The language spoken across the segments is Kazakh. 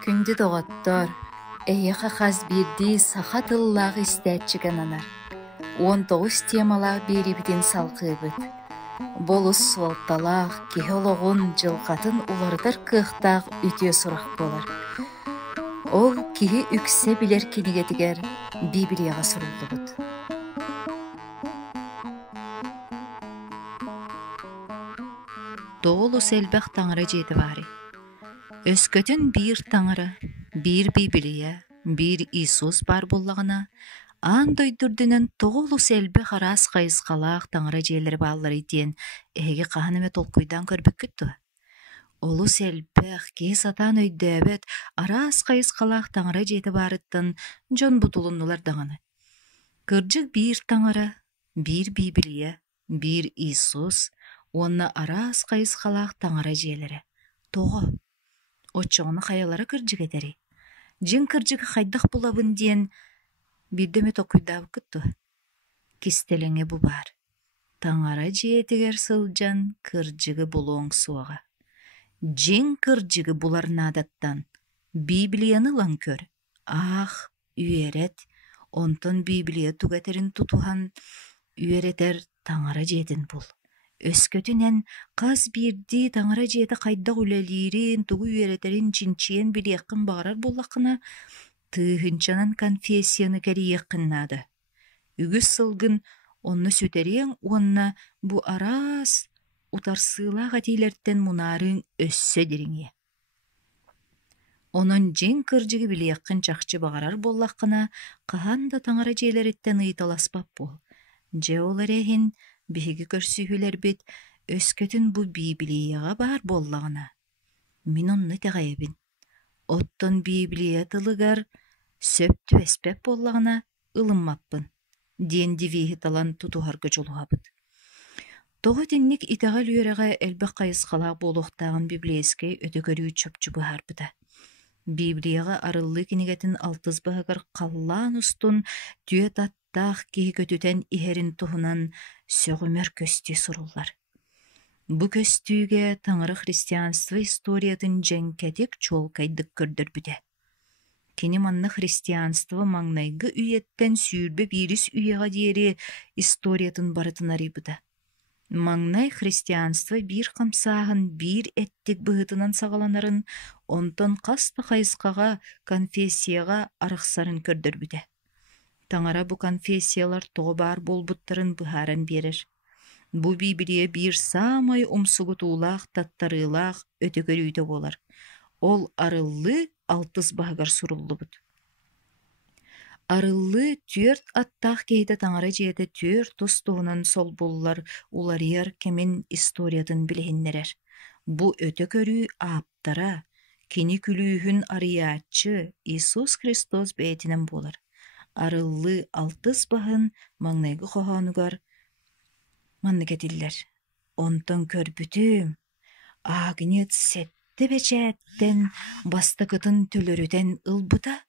Күнді доғаттар, эйеха хаз бирди сахат ыллаах истәтчиген анар. 19 темалаах берибитин салқыбыт. Болус суалталаах, кихологун жылқатын улардар кыхтаах үтіе сурах болар. Ол кихи үксе билер кинигетигер Библияға суруллубут. Доолус элбэх таңыры жеди бари. Өскөтүн бир таңыры, бир Библия, бир Иисус бар боллағына, андойдурдунан тоғылус элбэх арас қайысқалақ таңыры жейлері баллары дейін эге қағаныме толкуйдан көрбік күтті. Олус элбэх кес атан өйдөбет арас қайысқалақ таңыры жейті барыттын жон бутулуннулар даңаны. Кыржык бир таңыры, бир Библия, бир Иисус, онна арас қайысқалақ таңыры жейлері. Тоғы. Отчоғыны қаялары кыржык етері. Жин кыржык қайдақ болабын дейін бидеме токуйдабы күтті. Кистелеңе бұ бар. Таңара жиетігер сылжан кыржыгы болуың суаға. Жин кыржыгы бұларына адаттан Библияны лан көр. Ах, үйерет, онтон Библия тугатерін тутухан үйеретер таңара жиетін бұл. Өскөтінен қаз бирди таңыра жеті қайдақ үлелерін, туғы үйеретерін чинчиен білеқін бағарар болақына тыхынчанан конфессияны кәрі еқіннады. Үгіз сылгын онны сөтерең, онна бұ арас утарсылақ атейлерттен мұнарын өссө деріңе. Онын жен кыржығы білеқін чақчы бағарар болақына қағанда таңыра жейлереттен ыйталаспап бол. Же олар әхін биһиги көрсүүһүлэр бит өскөтүн бу Библияга бар боллагына. Мин онны тәгәйбин. Оттон Библия тылыгар сөптү эспеп боллагына ылыммаппын. Денди виһи талан тутуһарга жолуһабыт. Тоҕо тинник итәгәл үерэҕэ элбэх кайысхалаах буолуохтааҕын библейскэй өтөкөрүү чөпчү быһаарбыта. Библияга арыллы кинигетин алтыс баһыгар қаллаан устун түйе таттаах киһи көтүтэн иһэрин туһунан сөҕүмөр көстүү суруллар. Бу көстүүгэ таңыры христианство историятын женкетик чуолкайдык көрдөрбүтэ. Кини манна христианство маңнайгы үйеттен сүүрбе бирис үйеға диэри историятын барытын арыйбыта. Маңнай христианство бир камсааһын бир эттик быһытынан сагаланарын, онтон каста хайыскага конфессияга арахсарын көрдөрбүтэ. Таңара бу конфессиялар тоҕо бар болбуттарын быһааран берер. Бу Библия бир самай умсугутуулаах таттарыылаах өтөкөрүүтө болар. Ол арыллы алтыс баһыгар суруллубут. Арыллы түөрт аттаах кейте таңара жиэте түөрт тустуунан сол буллар уларыяр кемин историятын билэһиннерер. Бу өтөкөрүү ааптара, кини күлүүһүн арыяаччы Иисус Христос бээтинен болар. Арыллы алтыс баһын маңнайгы хоһоонугар манныкетиллер. Онтон көрбүтүм, аагынет сетте бечээттен бастакытын төлөрүтен ылбыта,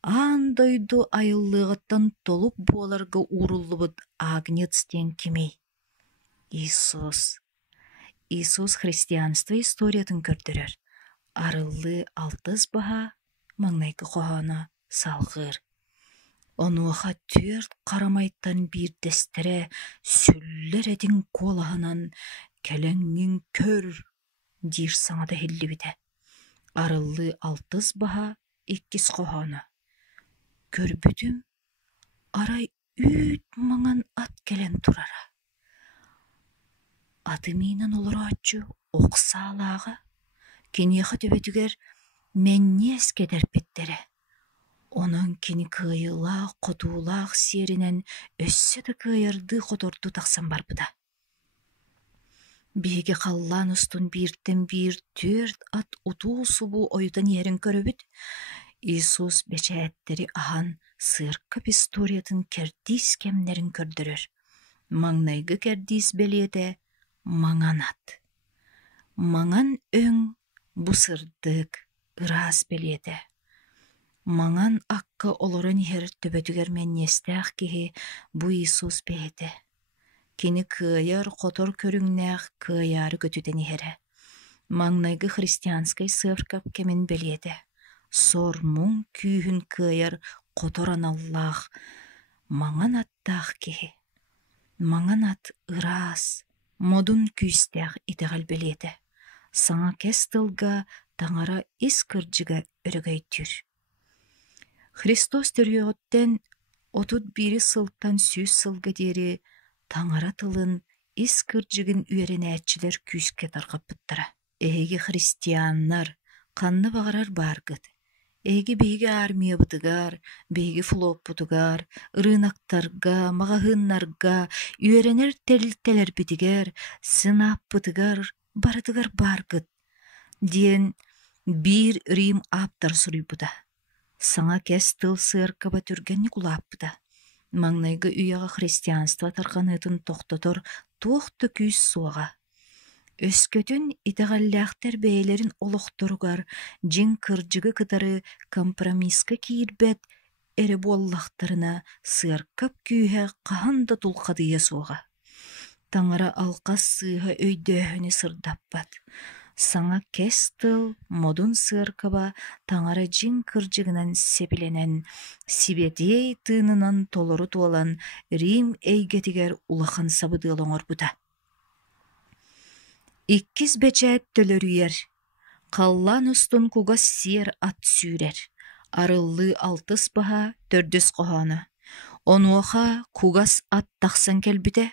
андойду айыллыгыттан толук буоларга ууруллубут агнецтен кимей. Иисус христианство историятын көрдөрөр. Арыллы алтыс баһа маңнайгы хоһоона салгыр. Онуаха түөрт карамайттан бир дестере сүллер этин колаһынан келеңин көр дир саңада хиллибите. Арыллы алтыс баһа иккис хоһоона. Көрбүтүм, арай үт маңан ат келен турара. Аты миинен олоруаччу оксаалаага, киниэха төбөтүгер менни эскедерпиттере. Онон кини кыйылаах, котуулаах сиэринен өссө да кыйырды хоторду тахсан барбыда. Биһиги халлаан устун бииртен бир түөрт ат утуу субу ойутан иэрин көрөбүт. Иисус бечээттери ахан сыыркып историятын кердис кемнерин көрдөрөр. Маңнайгы кердис белиэте маңан ат. Маңан өң бу сырдык ыраас белиэте. Маңан акка олорон иһэр төбөтүгер меннестээх киһи бу Иисус бэйэте. Кини кыайар хотор көрүңнээх кыайары көтүтен иһэрэ. Маңнайгы христианскай сыыркап кемин белиэте. сормун күйін кыйар которан Аллах, маңан аттақ кеһи. Маңан ат ырас, модун күйстәқ итеғал белеті. Саңа кәс тылға таңара ис кырджыга өрөгөйтүр. Христос төрүөттен 31 сылтан сүүс сылга дери таңара тылын ис кырджыгын үеренәчилер күйске таргаппыттара. Эги христианнар канны багарар баргыт. Эги бейги армия бытыгар, бейги флоп бутугар, рынактарга, магahыннарга, үеренер телтелер битигер, сынап бытыгар, барытыгар баргыт. Диен бир Рим аптар суруйбута. Саңа кәс тыл сыркаба түргенни кулаппыта. Маңнайгы үйяға христианство тарғанытын тоқтотор туқты күйс суаға. Өскөтін итағаллақтар бәйлерін олықтырғар, жин кыржығы кытары компромисқа кейірбет әрі боллақтарына сыркап күйе қағанда тұлқадыя суаға. Таңара алқас сыға өйдөхіні сырдаппат. Саңа кестыл модун сыркаба таңара жин кыржыгынан сепиленен, сибедей тынынан толору туалан Рим эйгетигер улахан сабыдылоңор бута. Иккис бечәт төлөрүер, қаллан устун кугас сиер ат сүүрер, арыллы алтыс баха төрдөс қоханы. Онуаха кугас ат тақсан келбіте,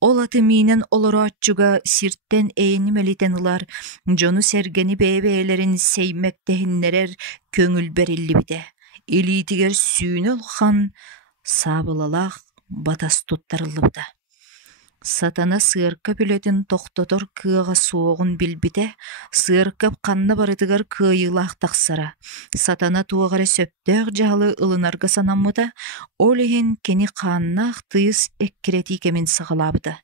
ол аты минен олору атчуга сирттен эйни мелитен ылар, жону сергени бейбейлерин сеймектехиннерер көңүл берилли бите. Илитигер сүүнө олхан сабылалақ батас туттарылы быта. Сатана сыркап үлетін тоқтотор кыаға соғын билбите, сыркап қанна барытыгар кыйылақ тақсара. Сатана туағары сөптөк жалы ылынарға санаммыта, олеген кені қаннақ тыйыс эккірети кемін сағалабыта.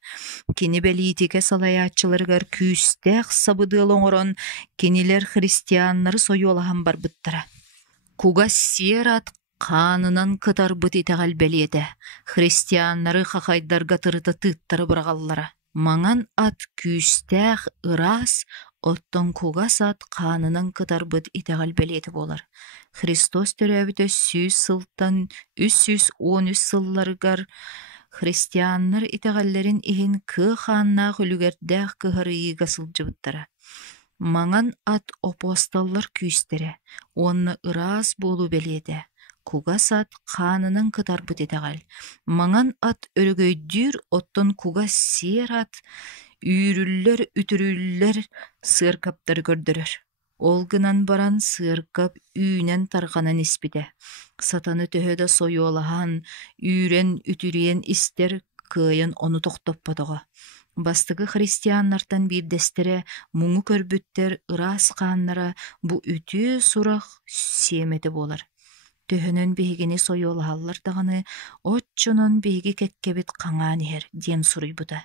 Кені бәлийтіке салаячыларығар күйістәқ сабыдыл оңырын, кенілер христианнары сойу олаған бар бұттара. Куга сиерат қанынан кытар бұт итағал бәлеті, христианнары қақайдарға тырыты тыттары бұрағаллара. Маңан ат күйістәқ ырас, оттон кугас ат қанынан кытар бұт итағал бәлеті болар. Христос төрәбіті 100 сылтан 313 сылларығар христианнар итағалларын иhin кы қанна хүлігердәқ кығырыйыға сылжыбыттара. Маңан ат апостоллар күйістері, онны ырас болу бәлеті. Кугас ат қанының кытар бұт етағал. Маңан ат өргөйдүр, оттон кугас сер ат үйрүллер, үтүрүллер сыркаптар көрдірір. Олгынан баран сыркап үйнен тарғанан іспіде. Сатаны төхөді сойуалахан, үйрен, үтүриен істер кыйын оны тоқтап бадыға. Бастығы христианнартан бирдестері мұңы көрбүттер ырас қаннара бұ үтү сұрақ семеті болар. Төхөнөн бейгени сойуалаалар дағаны, отчонон бейги кеккебит қаңан ер, ден суруйбута.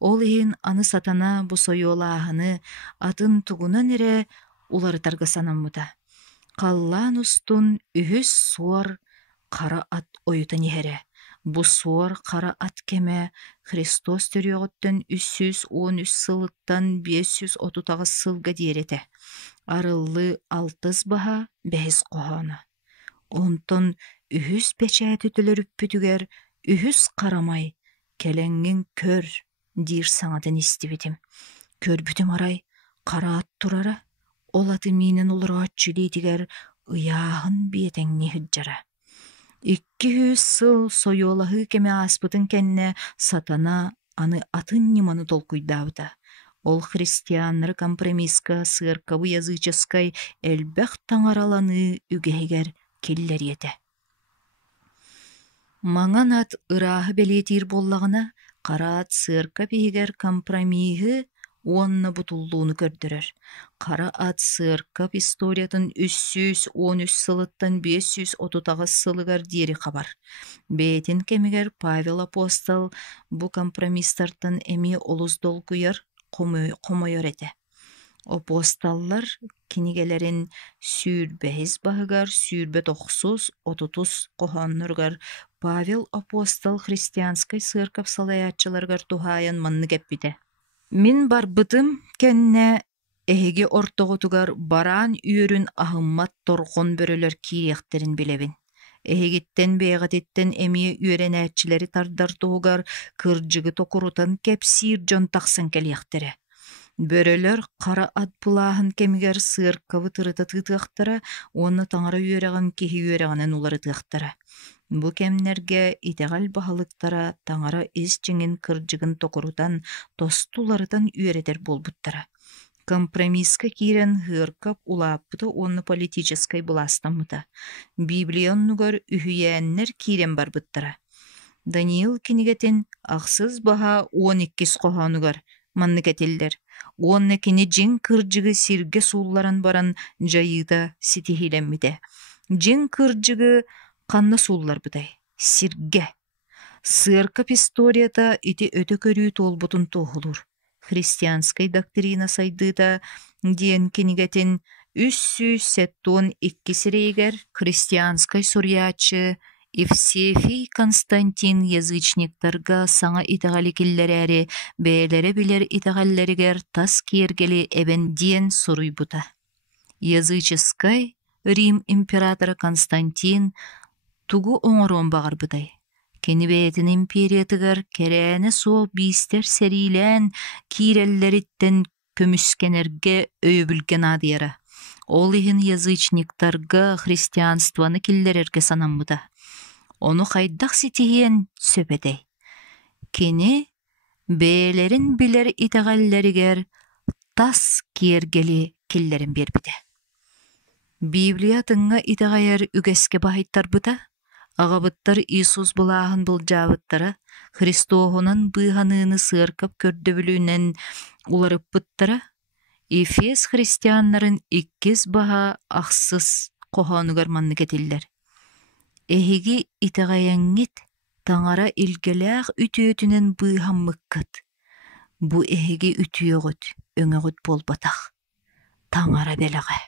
Ол ең аны сатана бұ сойуалаахыны атын тугунан ере уларытарга санаммыта. Қаллан устун үхіс суар қара ат ойутан ере. Бұ суар қара ат кеме Христос төріоғыттан 313 сылыттан 530 сылға диерете. Арыллы 6 баха 5 қоханы. Онтон үхіс печәті түліріп бүтігер, үхіс қарамай, келеңген көр, дир саңадан істебетім. Көр бүтім арай, қара ат тұрара, ол аты минен олар атчылетігер, ұяғын бетеңне хүджара. 200 сыл сойолахы кеме аспытын кәнне сатана аны атын неманы толкуйдауда. Ол христианнар компромисска сыркабы языческай әлбәқ таңараланы үгейгер келлер ете. Маңан ат ырағы белетир боллағына қараат сырка бейгер компромиғы онны бұтуллуыны көрдірір. Қара ат сыркап историятын 313 сылыттан 530 сылығар дері қабар. Бейтін кемігер Павел апостол бұ компромистартын эми олуздол күйер қомойор еті. Апостоллар кинигелерин сүүрбэхис бағығар, сүүрбэ 930 қоханныргар Павел апостол христианскай сыркап салаячыларгар тухайын манны кеппите. Мин барбытым кенне Эһиги ортоҕутугар бараан үөрүн аһыммат торҕон бөрөлөр киириэхтерин билебин. Эһигиттен бэйэҕэтиттэн эмиэ үөрэнээччилэри тардартуугар кырдьыгы токурутан кэпсиир дьон тахсан кэлиэхтерэ. Бөрөлөр хара ат булааһын кэмигэр сыаркабы тырыта тыытыахтара, уонна таҥара үөрэҕин киһи үөрэҕинэн уларытыахтара. Бу кэмнэргэ итэҕэл баһылыктара таҥара ис чиҥин кырдьыгын токурутан тостуларытан үөрэтэр буолбуттара. Компромисска киирэн ыаркап улааппыта уонна политическай булаастаммыта. Библионнугар үһүйээннэр киирэн барбыттара. Даниил кинигэтин ахсыз баһа 12 коһоонугар маннык этиллэр. Уонна кини дьиҥ кырдьыгы сиргэ суулларан баран дьайыыта ситиһиилэммитэ. Дьиҥ кырдьыгы ханна суулларбытай. Сиргэ. Сыаркап историята ити өтө көрүү толбутун туохулур. Христианскай доктрина сайдыта диэн кинигэтин 372 сирэйгэр христианскай сурьяачы Евсефий Константин язычниктарга саңа итаҕали киллэрээри бээлэре билэр итаҕаллэригэр тас киэргели эбен диэн суруйбута. Языческай Рим императоры Константин тугу оҥороон баҕарбытай. Кени бэйэтин империятыгар кэрээне суох биистер сэриилээн киирэллэриттэн көмүскэнэргэ өйөбүлген аадыяра. Ол иһин язычниктарга христианстваны киллэрэргэ санаммыта. Ону хайдах ситиһиэн сөбэтэй. Кени бээлэрин билэр итаҕаллэригэр тас киэргели киллэрин биэрбитэ. Библия тыҥҥа итаҕайар үгэске баһыйттарбыта. Аҕабыттар Иисус булааһын былдьаабыттара, Христоохунан быыһаныыны сыаркап көрдөбүлүүнэн уларыппыттара, Эфес христианнарын иккис баһа ахсыс коһоонугар маннык этиллэр. Эһиги итаҕайаҥҥит таҥара илгэлээх үтүөтүнэн быыһаммыккыт. Бу эһиги үтүөҕүт, өҥөҕүт буолбатах. Таҥара бэлэҕэ.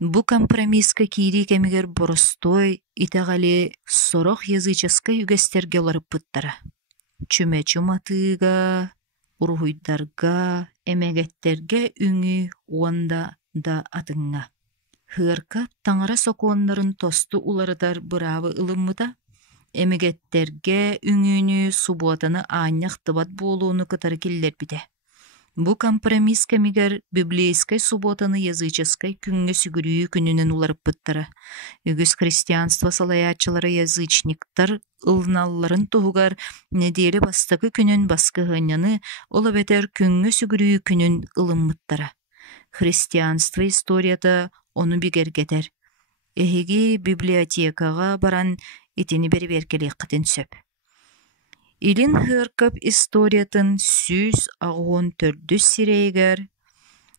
Бу компромисска киирии кэмигэр боростой итаҕали сорох языческай үгэстерге олоруппуттара. Чүмэ-чуматыыга, уруһуйдарга, эмэгеттерге үҥү уонда да атыҥҥа. Ыаркап таҥара сокуоннарын тосту уларытар быраабы ылыммыта, эмэгеттерге үҥүүнү субуотаны аанньах тыбат буолууну кытары киллэрбитэ. Бу компромисс кэмигэр библейскай субботаны языческай күҥҥө сүгүрүү күнүнэн уларыппыттара. Үгүс христианство салайаачылары язычниктар ылналларын туһугар недели бастакы күнүн баскыһыанньаны олабетер күҥҥө сүгүрүү күнүн ылыммыттара. Христианство историята ону бигергетер. Эһиги библиотекага баран итини бериберкелиэххитин сөп. Илин ыаркап историятын 164 сирэйгэр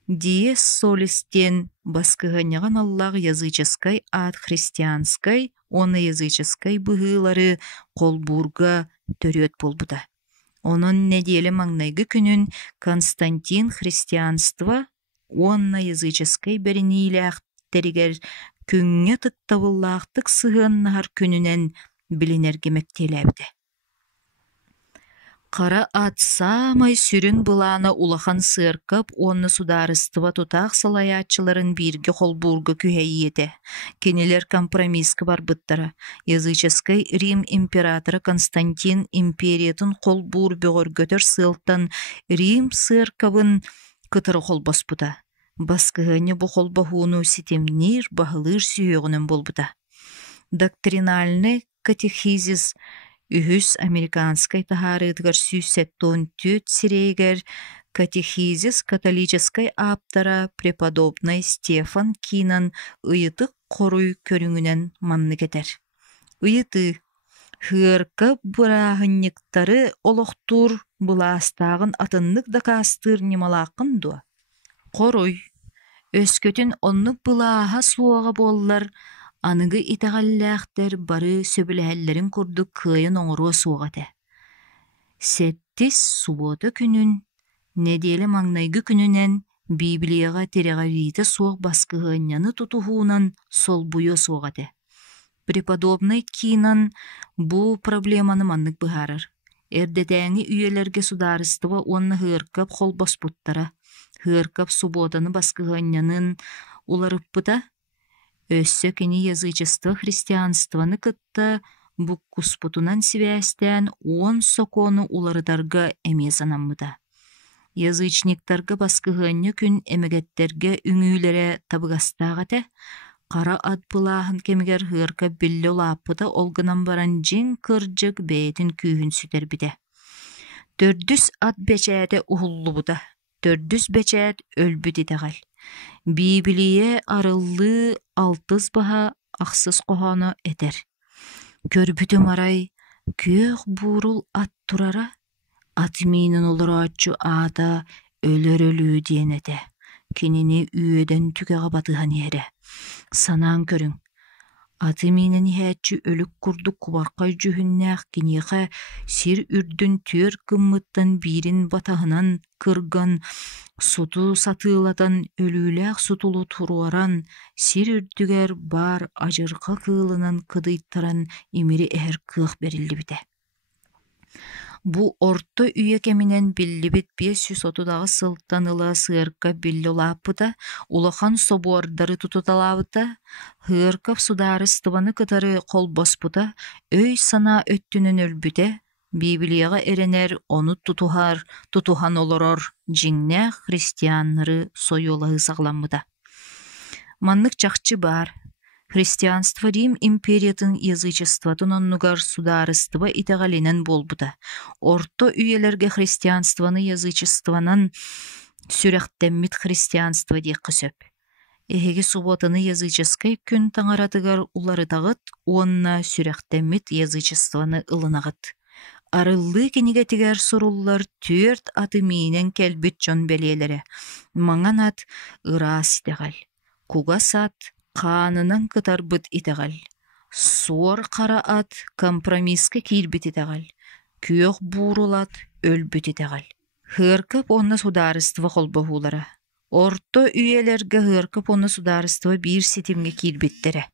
диэс солистен баскыһанньаҕан аллаах языческай аат христианскай уонна языческай быһыылары холбуурга төрүөт болбута. Онон недели маҥнайгы күнүн Константин христианство уонна языческай бериниилээхтэригэр күҥҥө тыктабыллаахтык сыһыаннаһар күнүнэн билинэргимэктиэлээбитэ. Кара ат самай сүрүн былаана улахан сыаркап уонна сударыстыва тутаах салайаачыларын биирге холбуурга күһэйиэтэ. Кенилер компромисска барбыттара. Языческай Рим императоры Константин империятын холбуур бөҕөргөтөр сыалтан Рим сыаркабын кытары холбоспута. Баскыһыанньа бу холбоһууну ситемниир баһылыыр сүүөҕүнэн болбута. Доктринальный катехизис үһүс американскай таһаарыытыгар 174 сирэйгэр катехизис католическай ааптара преподобный Стефан Кинан ыйытык хоруй көрүҥүнэн маннык этэр. Ыйыты ыарка бырааһынньыктары олохтуур былаастаагын атыннык да каастыыр нималааккын дуо. Хоруй өскөтүн оннук былааһа суоҕа буоллар аныгы итаҕаллээхтэр бары сөбүлэһэллэрин курдук кыайын оҥоруо суоҕатэ. Сэттис суббота күнүн, неделе маҥнайгы күнүнэн Библияға тереҕавиитэ суох баскыһыанньаны тутуһуунан солбуйо суоҕатэ. Преподобный Кинан бу проблеманы маннык быһаарар. Эрдэтээҥи үөлэргэ сударыстыва уонна ыаркап холбоспуттара. Hırkap suботаны баскыганнянын уларыппыта, өссө кини язычество христианстваны кытта буккуспутунан сибәстән 10 сокону уларыдарга эмезанаммыта. Язычниктарга баскыганны күн эмегеттерге үңүүлере табыгастаагате, Кара ат пылаахын кемигер хырка билле улааппыта олгынан баран жин кыржык бээтин күүһүн сүтербите. Төрдүс ат бечээте ухуллубута, төрдүс бечэät өлбүт итегал. Библие арыллыы алтыс баха ахсыс кохоно этер. Көрбүтү марай, күйөх буурул ат турара, ат миинин олорооччу аата өлөр өлүү диэнете. Кинини үйөден түгэҕэ батыһан иһэре. Санаан көрүң. Аты миинин иһээччи өлүк курдук кубархай жүһүннээх киниэхэ сир үрдүн түөр кыммыттан биирин батаһынан кырган, суту сатыылатан өлүүлээх сутулу туруаран, сир үрдүгэр бар ажырха кыылынан кыдыйттаран имири эһэр кыах бериллибите. Бу орто үйе кеминен биллибит 530 сылттан ыла сыарка билли улааппыта, улахан собуардары тутуталаабыта, хыаркап сударыстыбаны кытары колбоспута, өй сана өттүнөн өлбүте, Библияга эренер ону тутухан олорор, жиңнээх христианнары сойолаһы сагланмыта. Маннык чахчы бар. Христианство Рим империятын язычествотун оннугар сударыстыба итегалинен болбута. Орто үйелерге христианствоны язычествонан сүрехтеммит христианство диэкки сөп. Эһиги суботаны языческай күн таңаратыгар уларытагыт, уонна сүрехтеммит язычествоны ылынагыт. Арыллыы киниге тигер суруллар түөрт аты миинен келбит жон белиелере. Маңан ат ыраас итегал. Кугас ат Қанынан кытарбыт итегал. Суор қара ат компромисске киирбит итегал. Күйөх буурулат өлбүт итегал. Хыркып онна сударыства холбохулара. Орто үйелерге хыркып онна сударыства бир ситимге киирбиттере.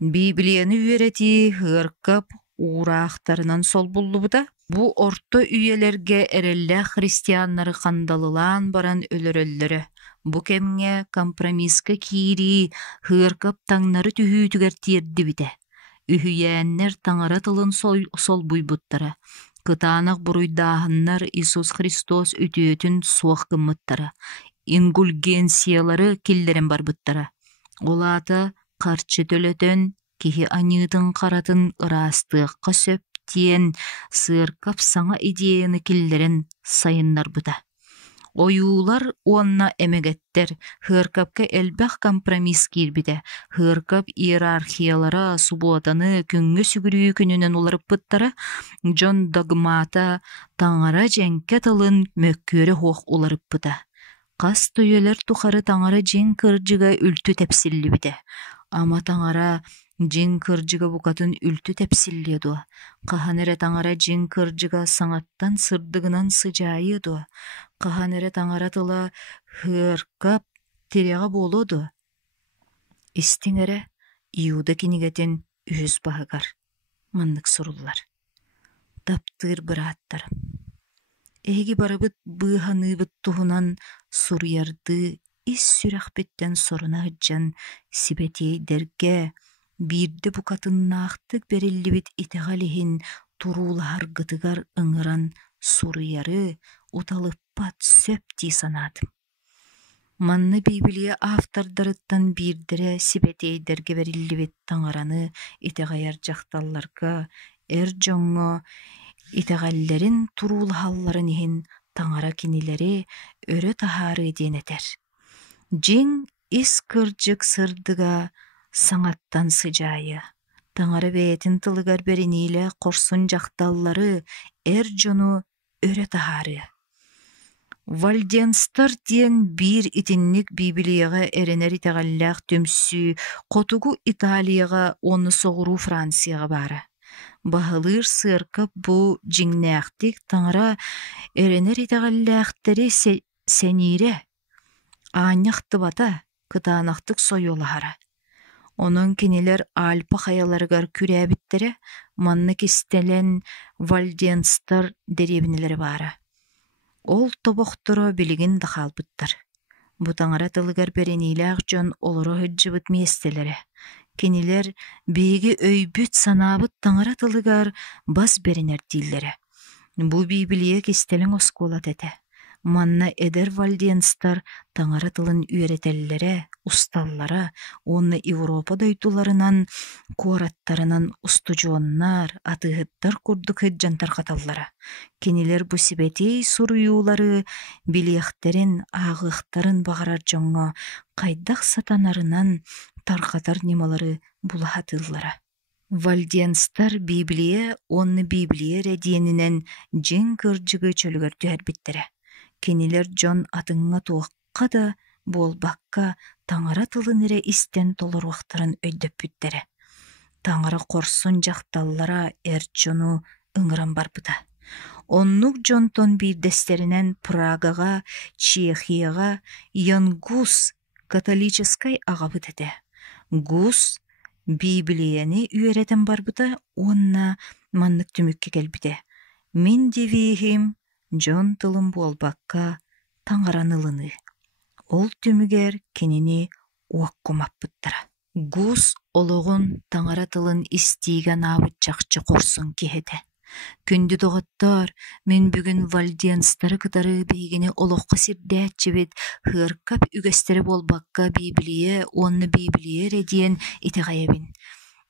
Библияны үйерети хыркып ураахтарынан сол буллубута. Бу орто үйелерге эрелле христианнары кандалылаан баран өлөрөллөрө. Бу кемге компромисска киири хыаркап таңнары түһүүтүгэр тиэрдибите. Үһүйээннэр таңара тылын сол буйбуттара. Кытаанах буруйдаахыннар Иисус Христос үтүөтүн суох кыммыттара. Ингульгенсиялары киллерен барбыттара. Олаата карчы төлөтөн киһи аньыытын каратын ыраастыакка сөп тиен сыаркап саңа идеяны киллерен сайыннарбыта. Оюулар уонна эмегеттер, хыаркапка элбэх компромисс киирбите, хыаркап иерархиялара суботаны күнгө сүгүрүү күнүнөн уларыппыттара, жон догмата таңара женке тылын мөккүөрө хуох уларыппыта. Кас төйөлөр тухары таңара жин кыржыга үлтү тепсиллибите. Ама таңара жин кыржыга букатын үлтү тепсиллиеду. Каханере таңара жин кыржыга саңаттан сырдыгынан сыжайыду. Каханере таңара тыла хыаркап терега болоду. Истиңере Иуда кинигетин үз багагар. Маннык суруллар. Таптыр быраттар. Эги барабыт быханыбыт туһунан сурьярды ис сүрэхпиттен соруна хыджан сибетей дерге бирде букатыннаахтык бериллибит итегалихин турулахар гытыгар ыңыран сурьяры уталыппат сөпти санадым. Манны Библия автордарыттан бирдере сибетейдерге бериллибит таңараны итегаяр жакталларга эр жоңго итегаллерин турулахалларын ихин таңара кинилери өрө тахары денетер. Жин ис кыржык сырдыга саңаттан сыжайы. Таңара бээтин тылыгар бериниле корсун жакталлары эр жону өрө тахары. Вальденстар диен бир итинник Библияга эренер итегаллах төмсү, котугу Италияга, оны соғыру Францияга бары. Бахылыр сыркып бу жиңнәхтик таңара эренер итегаллахтери сенире. Аняхты бата, кытаанахтык сойолахара. Онун кинилер Альпа хаяларыгар күрәбиттере, манны кистелен Вальденстар деревнелери бары. Ол тобохторо билигин дахалбыттар. Бутаңара тылыгар беренилээх дьон олоро hyджыбыт миэстэлэре. Кинилер биги өйбүт санаабыт таңара тылыгар бас беренер диллере. Бу Библия кистелин оскуолат эте. Манна эдер вальдиенстар таңара тылын үйретеллере, усталлара, онны Европа дойдуларынан, куараттарынан устужуоннар, атыгыттар курдук hyджантар каталлара. Кинилер бу сибетей суруюлары, билиэхтерин, ағыхтарын бағарар жоңго, кайдах сатанарынан таркатар немалары булахатыллара. Вальдиенстар Библия, онны Библия редиенинен жин кыржыгы чөлгөр түһэрбиттере. Кинилер жон атыңга туакка да болбакка таңара тылын ире истен толоруактарын өйдөппүттере. Таңара корсун жакталлара эрчону ыңыран барбыта. Оннук жонтон бирдестеринен Прагага, Чехияга, Янгус католическай агабыт эте. Гус Библияны үйретен барбыта, онна маннык түмүкке келбите. Мен девихим жон тылын болбакка таңаранылыны. Ол түмүгер кенини уаккумаппыттара. Гус ологун таңара тылын истиген абытчакчы корсун кихете. Күндү тоғыттар, мен бүгін вальдиенстары кытары бейгіне олоққа сирдәтчебет, хыркап үгестері болбакка Библия, онны Библия редиен итеғайабин.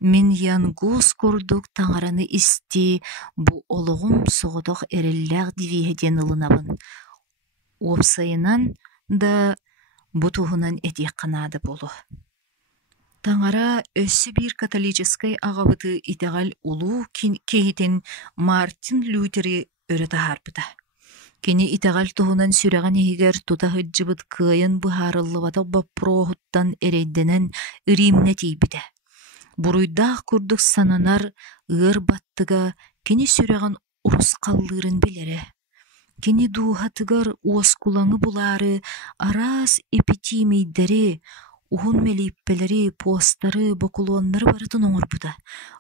Мен янгус курдук таңараны исти, бу олоғым соғыдық эрелләғ дивиеден ылынабын. Опсайынан да бу туғынан этек қанады болу. Таңара өссі бір католическай ағабыты итеғал улу кейтен Мартин Лютери өрөті харбыта. Кені итеғал туғынан сүреген егер тута hyджыбыт кыйын бұхарылыбата бапроғыттан эрейденен Римне тейбіде. Буруйдақ күрдік сананар ыр баттыға кені сүреген урус қаллырын білері. Кені дуғатыгар оскулаңы бұлары арас эпитимейдері, Ухун мелиппелери, постары, бокулоннары барытын оңырбыда.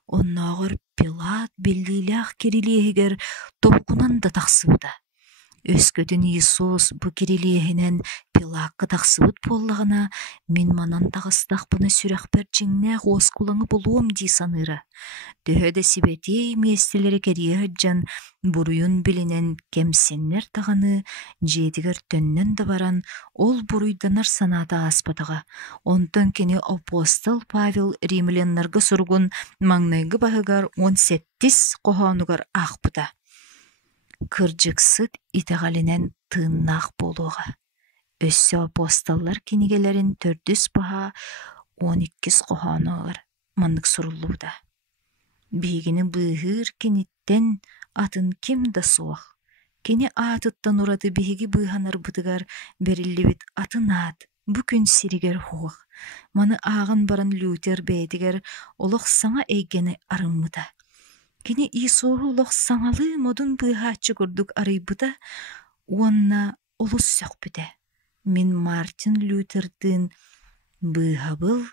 Оннағыр Пилат беллилях керилиегер топкунан да тақсыбыда. Өскөтін Иисус бу керилиегінен Пилатқа тақсыбыт боллағына мен манан тағыстақ бұны сүрәқпер жеңнәқ оскулаңы болуым дей саныры. Төхөді сибетей местелері керие hyджан буруйун билинен кемсеннер тағаны жетігер төннен да баран ол буруйданар саната аспатыға. Онтон кені апостол Павел римленнарға сургун маңнайгы бағыгар 17 қоханугар ақпыда. Кыржыксыт итеғалинен тыыннақ болуға. Өссі апостоллар кенигелерин 400 баха 12 қоханугар маннык суруллууда. Бейгіні бұғыр кениттен атын кем да суақ. Кені атыттан урады бейгі бұғанар бұтыгар берілі атын ат, бүкін сиригер хуақ. Маны ағын баран Лютер бәйтігер олық саңа әйгені арыммыда. Кені Иисуғы олық саңалы модун бұғачы көрдік арайбыда, онна олыс сөк біде. Мен Мартин Лютердін бұғабыл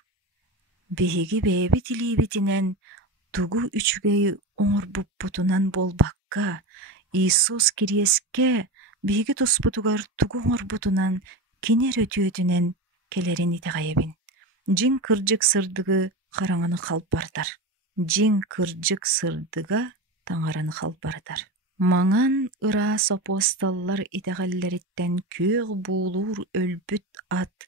бейгі бәйбі тілейбетінен тугу үчүгей оңор буппутунан болбакка, Иисус кириеске биги туспутугар тугу оңор бутунан кинер өтүөтүнен келерин итеғайабин. Жин кыржык сырдыгы қараңаны қалп бардар. Жин кыржык сырдыга таңараны қалп бардар. Маңан ырас апостоллар итеғаллериттен көг буулур өлбүт ат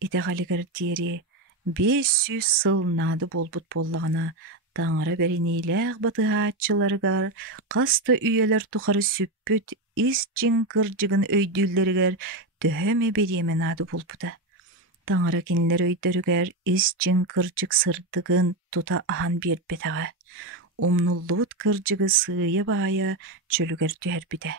итеғалигер тери 500 сыл нады болбут боллағына таңара беренейләғ батыхатчыларыгар, қасты үйелер тухары сүппүт ис жин кыржыгын өйдүллерігер төһөме беремен ады болбута. Таңара кинилер өйдөрүгер ис жин кыржык сырдыгын тута ахан бербетаға. Умнуллуут кыржыгы сыя бая чөлүгер түһәрбите.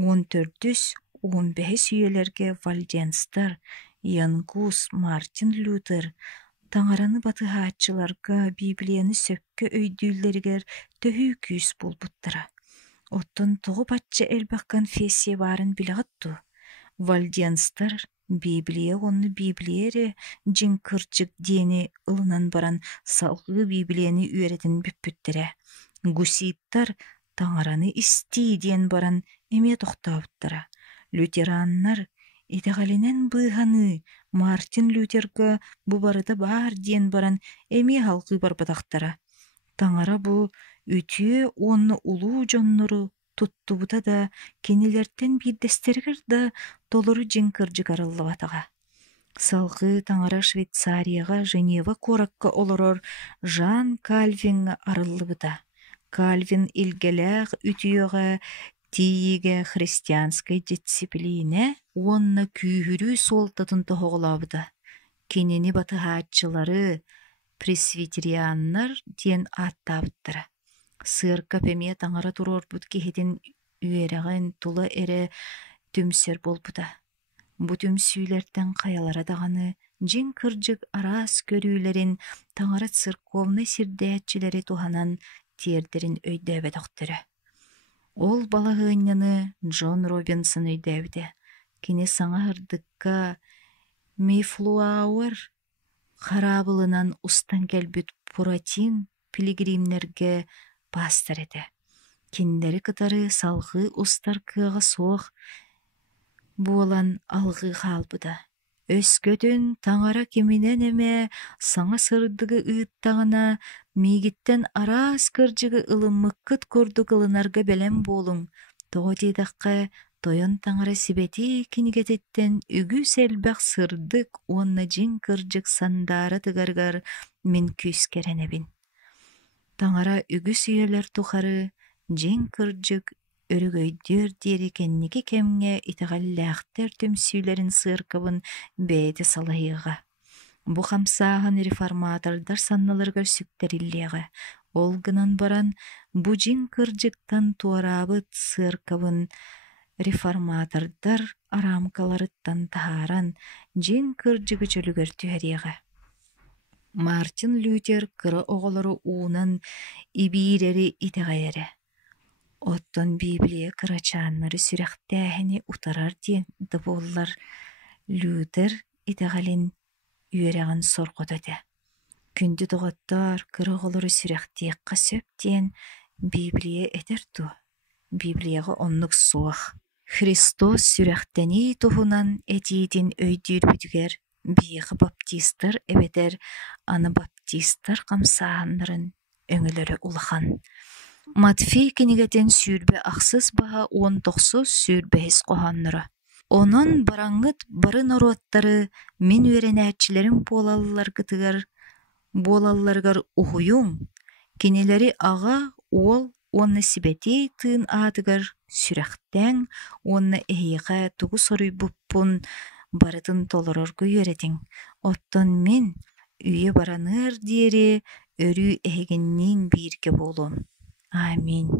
14-15 үйелерге вальдиенстар, Янгус, Мартин Лютер, таңараны батыхатчыларга Библияны сөккө өйдүллеригер төһүү күүс болбуттара. Оттон тоғы батча элбақ конфессия барын билағытту. Вальдиенстар Библия онны Библиере жин кырчык дени ылынан баран салгы Библияны үйретин бүппүттере. Гуситтар таңараны исти ден баран эме тоқтауыттара. Лютераннар итегалинен быһаны Мартин Лютерга бу барыта бар диен баран эми халкы барбатахтара. Таңара бу үтүө онны улуу жоннору туттубута да кенилерден биддестергер да толору жинкыржык арыллыбатага. Салгы таңара Швейцарияга Женева коракка олорор Жан Кальвинга арыллыбыта. Кальвин илгелээх үтүөҕэ тииге христианскай дисциплине уонна күүһүрүү суолтатын тоһоҕулаабыта. Кинини батыһааччылары пресвитерианнар диэн ааттаабыттара. Сыарка пемие таңара турорбут киһитин үөрэгин тула эре түмсер болбута. Бу түмсүүлерден каялара даганы жин кырдьык араас көрүүлерин таңара церковный сирдээччилери туханан тиердерин өйдөөбөтөхтөрө. Ол балаһыынняны Джон Робинсон өйдөөбүтэ. Кини саҥа ырдыкка Мейфлауэр харабылынан устан келбүт Пуратин пилигримнерге пастор эте. Киндери кытары салгы устар кыага суох буолан алгы хаалбыда. Өскөтүн таңара киминен эме саҥа сырдыгы ыыттаҕына миигиттен араас кырдьыгы ылыммыккыт курдук ылынарга белем буолуҥ. Тоҕо тиидахха тойон таңара сибети кинигетиттен үгүс элбэх сырдык уонна жин кырдьык сандаара тыгаргар мин күүскеренебин. Таңара үгүс үйелер тухары жин кырдьык өрүгөйдүөр диэри кенники кемҥэ итеҕэллээхтэр түмсүүлэрин сыаркабын бэйэтэ салаһыаҕа. Бу хамсааһын реформатордар санналарыгар сүктэриллиэҕэ. Ол гынан баран бу жин кырдьыктан туораабыт сыаркабын реформатордар арамкаларыттан таһааран жин кырдьыгы чөлүгөр түһэриэҕэ. Мартин Лютер кыра оҕолору уунан ибиирери итэҕэйэрэ. Оттон Библия кырачааннары сүрэхтээһини утарар диэн да буоллар. Лютер итэҕэлин үөрэҕин сорҕототе. Күндү тоҕоттоор кыра оҕолору сүрэхтиэххэ сөп диэн Библия этер ту. Библияга оннук суох. Христос сүрэхтэни туһунан этиитин өйдүүрбүтүгэр биэхэ баптистар эбетер аны баптистар хамсааһаннарын өҥөлөрү улахан. Матфей кинигетен сүүрбэ ахсыс баһа 19 сүүрбэһис коһонноро. Онон бараҥҥыт барын оруаттары мин үөрэнээччилэрин буолалларыгар уһуйуҥ, кинилэри аҕа уол уонна сибэтий тыын аатыгар сүрэхтэҥ уонна эһиэхэ тугу соруйбуппун барытын толорорго үөретиҥ. Оттон мин үйэ бараныар диэри өрүү эһигинниин бииргэ буолуом. Аминь.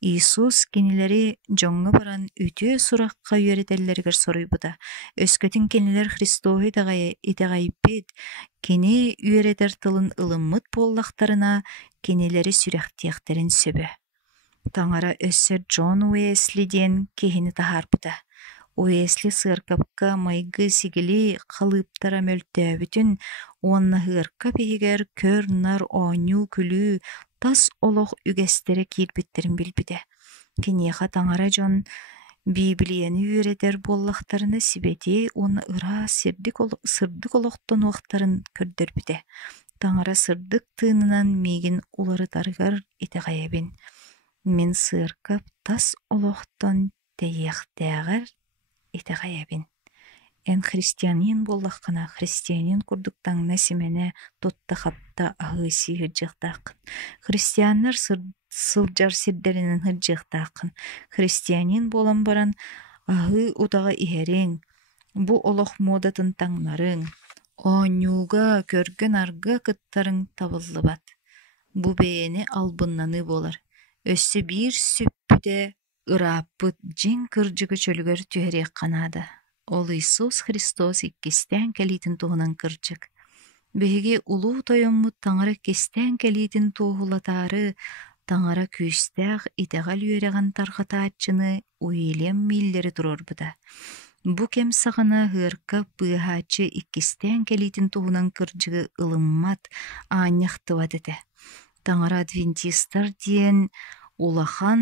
Иисус кинилери жоңҥо баран үтүө сурахха үөретэллэригэр соруйбута. Өскөтүн кинилер Христоһу итэҕэйбит, кини үөретэр тылын ылыммыт буоллахтарына кинилери сүрэхтиэхтерин сөбө. Таңара өссөр Джон Уэсли диэн киһини таһаарбыта. Уэсли сыаркапка майгы сигили халыыптара мөлтөөбүтүн уонна ыарка биһигэр көр нар оонньуу күлүү тас олох үгэстере киирбиттерин билбите. Киниэха таңара дьон Библияны үөретер буоллахтарына сибети уонна ыраас сырдык олохтонуохтарын көрдөрбүтэ. Таңара сырдык тыынынан миигин уларытарыгар итэҕэйэбин. Мин сыаркап тас олохтон тэйиэхтээгэр итэҕэйэбин. Эн христианин буоллаххына христианин курдуктаҥна симене тутта хапта аһыысии хырдьыахтааххын. Христианнар сылдьар сирдэринэн хырдьыахтааххын. Христианин буолан баран аһыы утаҕа иһэриҥ, бу олох модатын таҥнарыҥ, оонньууга көргөн арга кыттарыҥ табыллыбат. Бу бэйэни албыннаны буолар. Өссө биир сүппүтэ ырааппыт жин кырдьыгы чөлүгөр түһэриэхханаада. Ол Иисус Христос иккистэн кэлиитин туһунан кырдьык. Биһиги улуу тойоммут таңара кистэн кэлиитин туоһулатаары таңара күүстээх итэҕэл үөрэҕин тарҕатааччыны Уильям Миллери турорбута. Бу кем саҕана ыарка быаһааччы иккистэн кэлиитин туһунан кырдьыгы ылыммат аанньахтыбат этэ. Таңара адвентисттар диэн улахан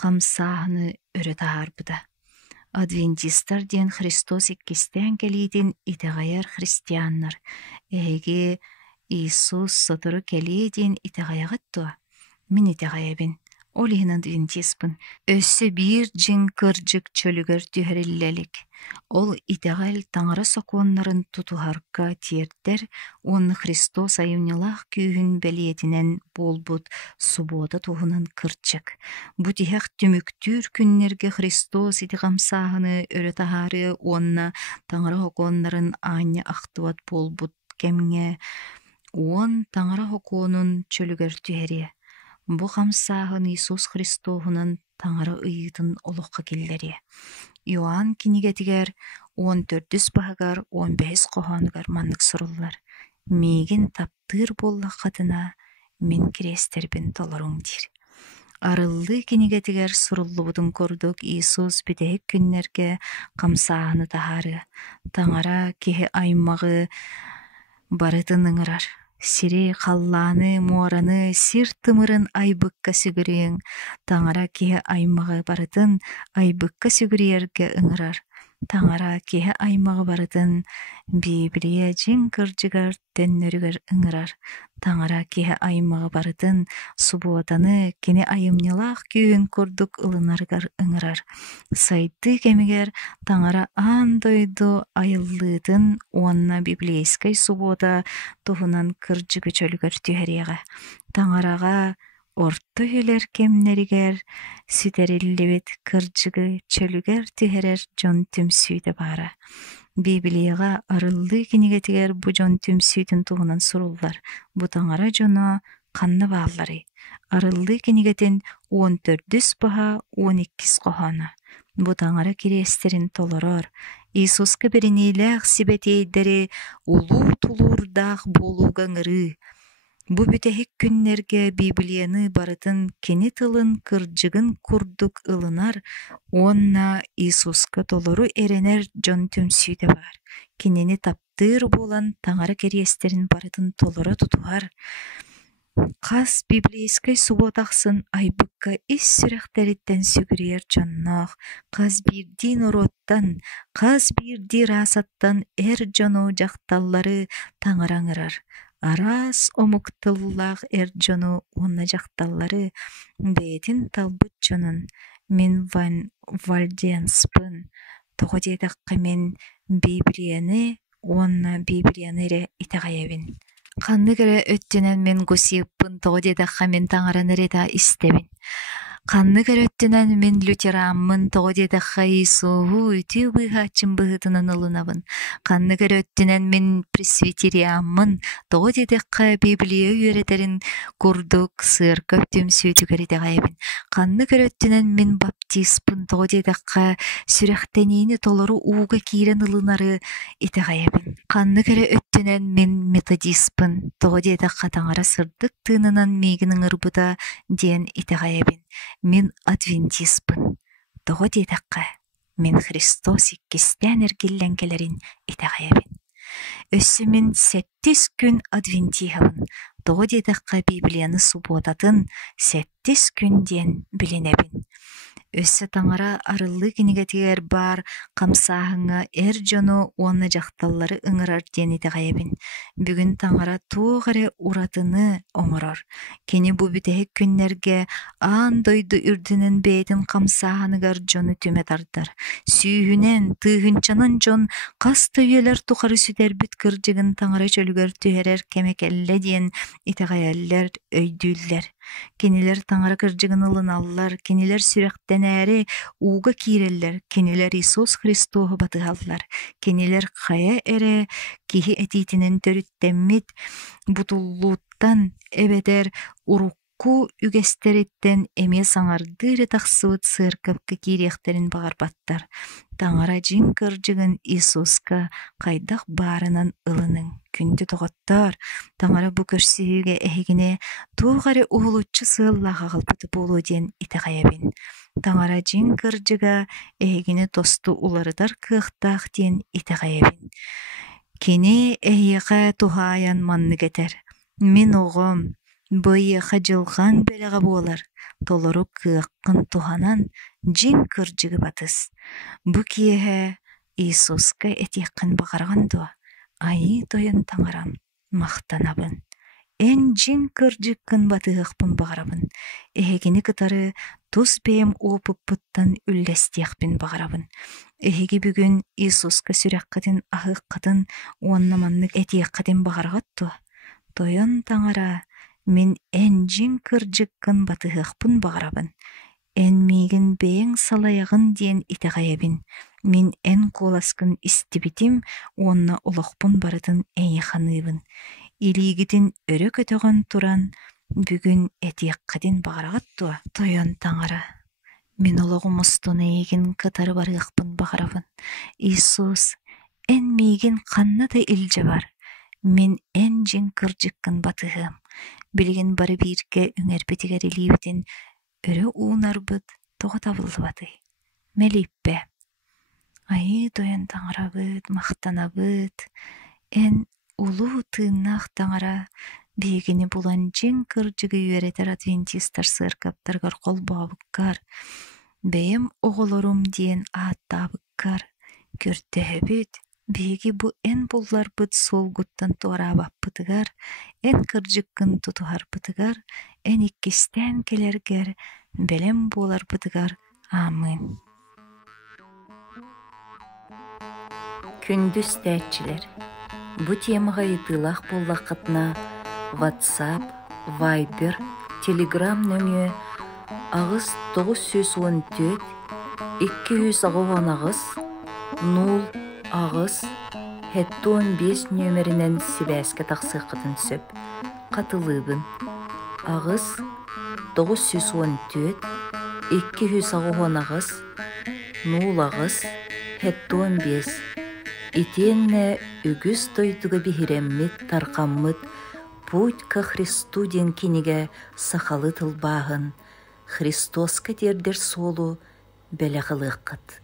хамсааһыны өрө таарбыта. Адвентистар диэн Христос иккистен келиитин итэгайар христианнар. Эһиги Иисус сотору келиитин итэгайагыт туа. Мин итэгайабин. Ол иһин адвентистпын. Өссө биир дьин кырдьык чөлүгөр түһэриллэлик. Ол итэгэл таҥара сокуоннарын тутуһарга тиэрдэр уонна Христос айымнылаах күүһүн бэлиэтинэн буолбут субуота туһунан кырдьык. Бу тиһэх түмүктүүр күннерге Христос ити хамсааһыны өрө таһаарыа уонна таҥара хокуоннарын аанньа ахтыбат буолбут кэмҥэ уон таҥара хокуонун чөлүгөр түһэрие. Бу хамсааһын Иисус Христоһунан таҥара ыйыытын олохха киллэри. Иоанн кинигэтигэр 14 баһыгар 15 коһоонугар маннык суруллар. Миигин таптыыр буоллаххатына мин кирэстербин толоруҥ диир. Арыллыы кинигэтигэр суруллубутун курдук Иисус битэһик күннэргэ хамсааһыны таһаарыа. Таҥара киһи аймагы барытын ыҥырар. Сири халлааны муораны сир тымырын айбыкка сүгүрүөҥ. Таҥара киһи аймагы барытын айбыкка сүгүриэргэ ыҥырар. Таҥара киһи аймагы барытын Библия дьин кырдьыгар төннөрүгөр ыҥырар. Таҥара киһи аймагы барытын субуотаны кини айымньылаах күүһүн курдук ылынарыгар ыҥырар. Сайдыы кэмигэр таҥара аан дойду айыллыытын уонна библейскай субуота туһунан кырдьыгы чөлүгөр түһэриэҕэ. Таҥарага орто үлэр кемнеригэр сүтэриллибит кырдьыгы чөлүгөр түһэрэр дьон түмсүүтэ баара. Библияга арыллыы кинигэтигэр бу дьон түмсүүтүн туһунан суруллар. Бу таҥара дьоно ханна бааллары. Арыллыы кинигэтин 14 баһа 12 коһоно. Бу таҥара кириэстерин толорор. Иисуска беринилээх сибэтиэйдэри улуу тулуурдаах буолууга ҥырыы. Бу бүтэһик күннерге Библияны барытын кини тылын кырдьыгын курдук ылынар, уонна Иисуска толору эренер дьон түмсүүтэ баар. Кинини таптыыр буолан таҥара кириэстерин барытын толоро тутуһар. Хас библейскай субуотахсын айбыкка ис сүрэхтэриттэн сүгүриэр дьонноох, хас биирдиин ороттан, хас биирдии раасаттан эр дьону дьахталлары таҥараҥырар. Араас омуктыллаах эр дьону уонна дьахталлары бэйэтин талбыт дьонун. Мин Вальдианспын. Тоҕо диэтэххэ мин Библияны уонна Библияны эрэ итэҕэйэбин. Ханнык эрэ өттүнэн мин гусиыппын, тоҕо диэтэххэ мин таҥараныр этэ истэбин. Ханнык эрэ өттүнэн мин лютерааммын, тоҕо диэтэххэ Иисуһу үтүү быыһааччын быһытынан ылынабын. Ханнык эрэ өттүнэн мин пресвитериааммын, тоҕо диэтэххэ Библия үөрэтерин курдук сыарка түмсүүтүгэр итэҕэйэбин. Ханнык эрэ өттүнэн мин баптистпын, тоҕо диэтэххэ сүрэхтэниини толору ууга киирэн ылынары итэҕэйэбин. Ханнык эрэ өттүнэн мин методистпын, тоҕо диэтэххэ таҥара сырдык тыынынан миигин ыҥырбыта диэн итэҕэйэбин. Мин адвентистпын, тоҕо диэтэххэ мин Христос иккистэн эргиллэн итэҕэйэбин. Өссө мин 7 күн адвентиһабын, тоҕо диэтэххэ Библияны субуотатын 7 күн диэн билинэбин. Өссө таҥара арыллыы кинигэтигэр баар хамсааһыҥҥа эр дьону уонна дьахталлары ыҥырар диэн итэҕэйэбин. Бүгүн таҥара туох эрэ уратыны оҥорор. Кини бу бүтэһик күннэргэ аан дойду үрдүнэн бэйэтин хамсааһыныгар дьону түмэ тардар. Сүүһүнэн, тыыһынчанан дьон хас төйөлөр тухары сүтэрбит кырдьыгын таҥара чөлүгөр түһэрэр кэмекэллэ диэн итэҕэйэллэр өйдүүллэр. Кинилэр таҥара кырдьыгын ылыналлар, кинилэр сүрэхтэнээри ууга киирэллэр, кинилэр Иисус Христоһу батыһаллар, кинилэр хая эрэ киһи этиитинэн төрүттэммит бутуллууттан эбэтэр урукку үгэстериттэн эмиэ саҥардыыры тахсыбыт сыаркапка киириэхтерин баҕарбаттар. Таҥара дьин кырдьыгын Иисуска хайдах баарынан ылының. Күндү тоҕоттоор, таҥара бу көрсүһүүгэ эһигини туох эрэ уһулуччу сыаллаах аҕалбыты буолуо диэн итэҕэйэбин. Таҥара дьин кырдьыга эһигини тосту уларытар кыахтаах диэн итэҕэйэбин. Кини эһиэхэ туһааyan маннык этэр. Мин оҕом, Быйыха жылған бәліға болар, толору кыаққын туханан жин кыржыгы батыс. Бу киэһэ Иисуска этиэккин бағарған дуа, айы тойын таңарам, мақтанабын. Эн жин кыржыккын батыгықпын бағарабын. Эхегини кытары тус бэйм опыппыттан үллестиэкпин бағарабын. Эхеги бүгүн Иисуска сүрәккатын ахыққатын уаннаманнык этиэккатын бағарғатту. Тойын таңара, мен эн жин кыржыккын батыгықпын бағарабын. Эн мигин бэйң салаяғын диэн итеғайабин. Мен эн коласкын истибитим, уанна олоқпын барытын эйханыбын. Илигитин өрө көтөгөн туран, бүгүн этиэккатын бағарағатту. Тойын таңара, мен олоғумустун эйгин кытары барыақпын бағарабын. Иисус, эн мигин қанната илже бар. Мен эн жин кыржыккын батыгым. Билген бары бирке үңербетигер илибитин өрө уунарбыт тоҕо табыллыбаты. Мелиппе. Айы тойын таңарабыт, мақтанабыт. Эн улуу тыыннаах таңара биигини булан жин кыржыгы үөретер адвентистар сыркаптаргар колбообуккар. Бэйэм оҕолорум диэн ааттаабыккар. Көрдөһөбүт. Биги бу эн булларбыт солгуттан туараабаппытыгар, эн кыржыккын тутуһарбытыгар, эн иккистэн келергер, белем буоларбытыгар. Амин. Күндүс тәэтчилер. Бу темаға ытылах боллақытына WhatsApp, Viber, Telegram нөмүө агыс 914 210 агыс 0 агыс 715 нөмеринен сибәске тақсыққытын сөп. Қатылыбын. Агыс 914 210 агыс 0 агыс 715. Итенне үгіз тойдуга бихиреммит тарқаммыт путь ка Христу ден киниге сахалы тылбағын Христоска тердер солу бәләғылыққыт.